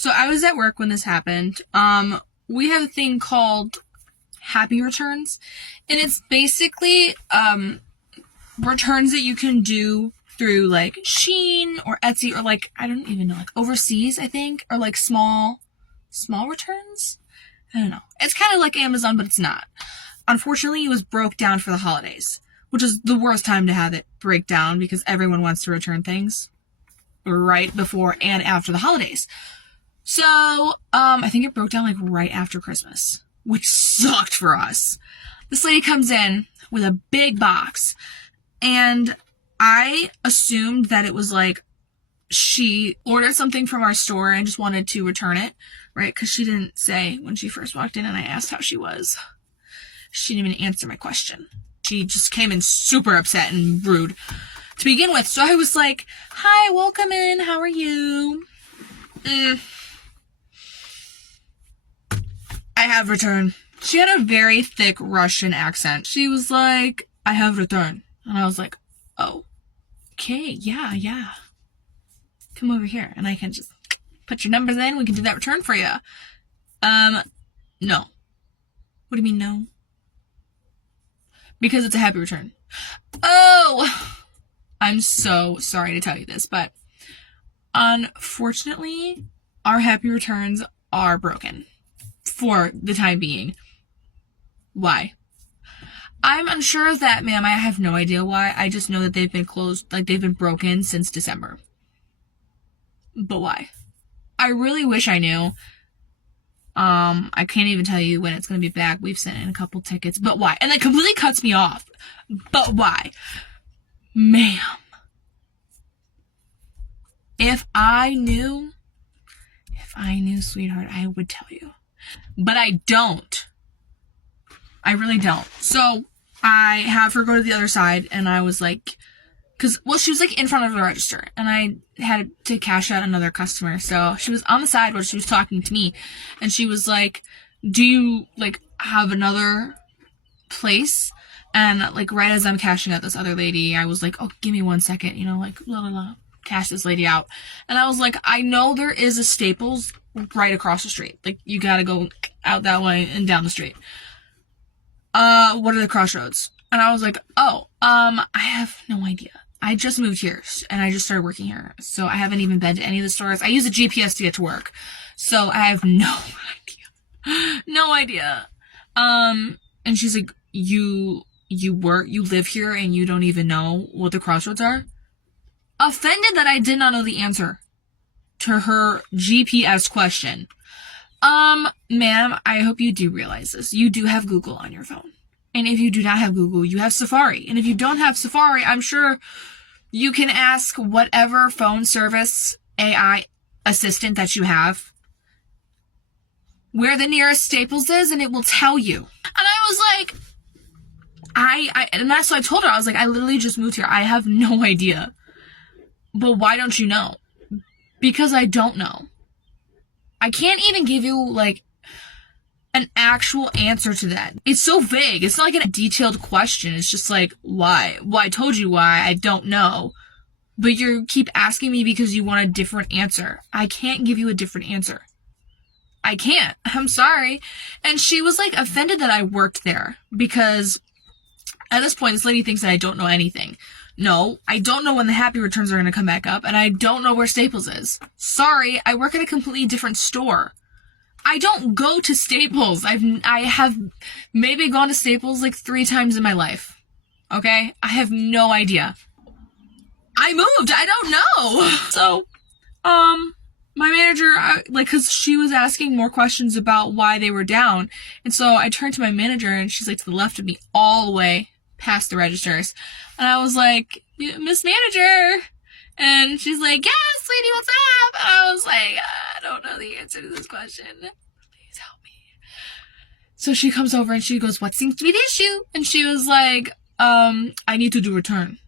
So I was at work when this happened. We have a thing called Happy Returns, and it's basically returns that you can do through like Shein or Etsy or like I don't even know, like overseas I think, or like small returns. I don't know. It's kind of like Amazon, but it's not. Unfortunately, it was broke down for the holidays, which is the worst time to have it break down because everyone wants to return things right before and after the holidays. So, I think it broke down like right after Christmas, which sucked for us. This lady comes in with a big box, and I assumed that it was like she ordered something from our store and just wanted to return it, right? Because she didn't say when she first walked in and I asked how she was. She didn't even answer my question. She just came in super upset and rude to begin with. So I was like, hi, welcome in. How are you? I have returned. She had a very thick Russian accent. She was like, I have returned. And I was like, oh, okay, yeah. Come over here and I can just put your numbers in. We can do that return for you. No. What do you mean no? Because it's a happy return. Oh, I'm so sorry to tell you this, but unfortunately, our happy returns are broken for the time being. Why? I'm unsure of that, ma'am. I have no idea why. I just know that they've been closed, like they've been broken since December. But why? I really wish I knew. I can't even tell you when it's going to be back. We've sent in a couple tickets, but why? And that completely cuts me off. But why? Ma'am. If I knew, sweetheart, I would tell you. But I don't. I really don't. So I have her go to the other side, and I was like, she was like in front of the register, and I had to cash out another customer. So she was on the side while she was talking to me, and she was like, do you like have another place? And like right as I'm cashing out this other lady, I was like, oh, give me 1 second, like cash this lady out. And I was like, I know there is a Staples right across the street. Like you gotta go out that way and down the street. What are the crossroads? And I was like, oh, I have no idea. I just moved here and I just started working here. So I haven't even been to any of the stores. I use a GPS to get to work. So I have no idea. No idea. And she's like, you live here and you don't even know what the crossroads are? Offended that I did not know the answer to her GPS question. Ma'am, I hope you do realize this. You do have Google on your phone. And if you do not have Google, you have Safari. And if you don't have Safari, I'm sure you can ask whatever phone service AI assistant that you have where the nearest Staples is, and it will tell you. And I was like, so I told her, I was like, I literally just moved here. I have no idea. But why don't you know? Because I don't know. I can't even give you, like, an actual answer to that. It's so vague. It's not like a detailed question. It's just like, why? Well, I told you why. I don't know. But you keep asking me because you want a different answer. I can't give you a different answer. I can't. I'm sorry. And she was, like, offended that I worked there. Because at this point, this lady thinks that I don't know anything. No, I don't know when the happy returns are going to come back up. And I don't know where Staples is. Sorry, I work at a completely different store. I don't go to Staples. I have maybe gone to Staples like 3 times in my life. Okay? I have no idea. I moved. I don't know. So, my manager, cause she was asking more questions about why they were down. And so I turned to my manager and she's like to the left of me all the way past the registers. And I was like, Miss Manager. And she's like, yes, sweetie, what's up? And I was like, I don't know the answer to this question. Please help me. So she comes over and she goes, what seems to be the issue? And she was like, I need to do return.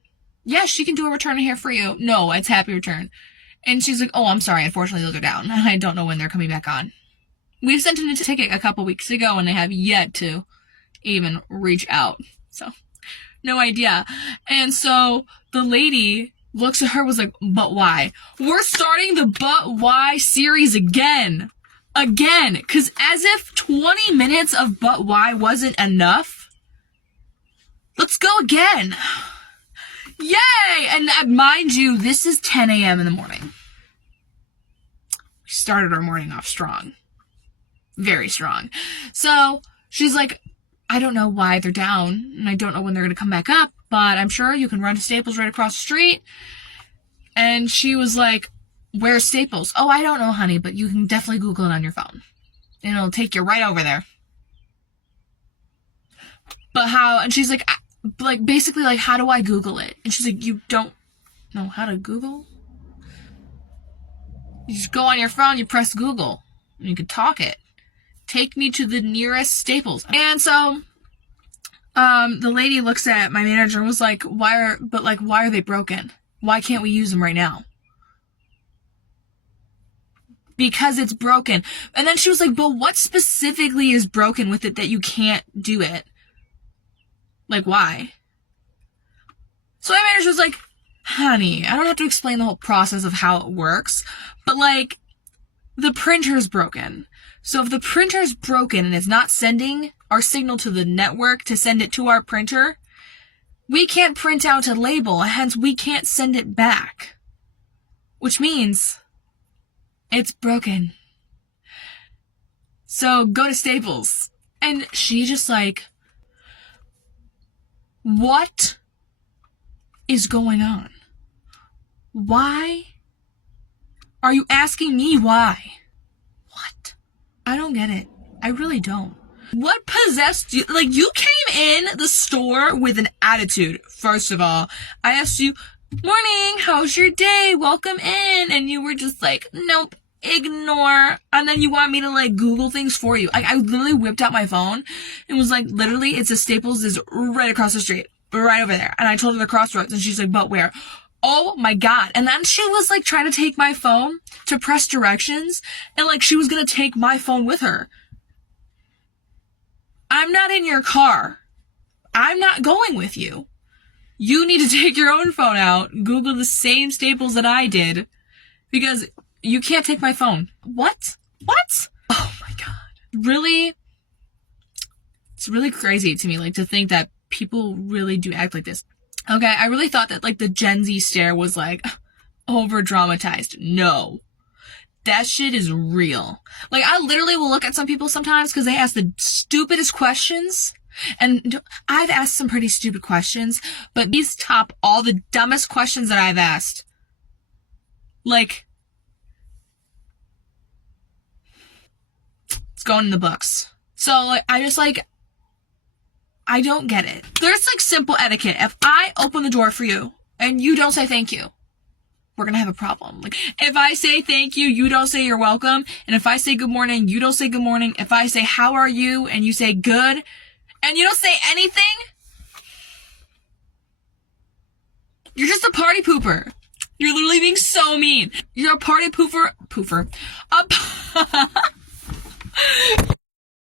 Yes, she can do a return here for you. No, it's happy return. And she's like, oh, I'm sorry. Unfortunately, those are down. I don't know when they're coming back on. We've sent in a ticket a couple weeks ago and they have yet to even reach out. So, no idea. And so the lady looks at her, was like, but why? We're starting the but why series again. Again. Because as if 20 minutes of but why wasn't enough. Let's go again. Yay! And mind you, this is 10 a.m. in the morning. We started our morning off strong. Very strong. So she's like, I don't know why they're down, and I don't know when they're going to come back up, but I'm sure you can run to Staples right across the street. And she was like, where's Staples? Oh, I don't know, honey, but you can definitely Google it on your phone. And it'll take you right over there. But how? And she's like basically like, how do I Google it? And she's like, you don't know how to Google? You just go on your phone, you press Google, and you can talk it. Take me to the nearest Staples. And so, the lady looks at my manager and was like, why are they broken? Why can't we use them right now? Because it's broken. And then she was like, but what specifically is broken with it that you can't do it? Like, why? So my manager was like, honey, I don't have to explain the whole process of how it works, but like, the printer's broken. So if the printer's broken and it's not sending our signal to the network to send it to our printer, we can't print out a label, hence we can't send it back. Which means it's broken. So go to Staples. And she just like, what is going on? Why are you asking me why? What? I don't get it. I really don't. What possessed you? Like, you came in the store with an attitude. First of all, I asked you, morning, how's your day? Welcome in. And you were just like, nope, ignore. And then you want me to like Google things for you. I literally whipped out my phone and was like, literally, it's a Staples is right across the street, right over there. And I told her the crossroads and she's like, but where? Oh my God. And then she was like trying to take my phone to press directions and like she was going to take my phone with her. I'm not in your car. I'm not going with you. You need to take your own phone out, Google the same Staples that I did, because you can't take my phone. What? What? Oh my God. Really? It's really crazy to me, like, to think that people really do act like this. Okay, I really thought that, like, the Gen Z stare was, like, over-dramatized. No. That shit is real. Like, I literally will look at some people sometimes because they ask the stupidest questions. And I've asked some pretty stupid questions, but these top all the dumbest questions that I've asked. Like, it's going in the books. So, like, I don't get it. There's, like, simple etiquette. If I open the door for you and you don't say thank you, we're gonna have a problem. Like, if I say thank you, you don't say you're welcome. And if I say good morning, you don't say good morning. If I say how are you and you say good and you don't say anything, you're just a party pooper. You're literally being so mean. You're a party pooper.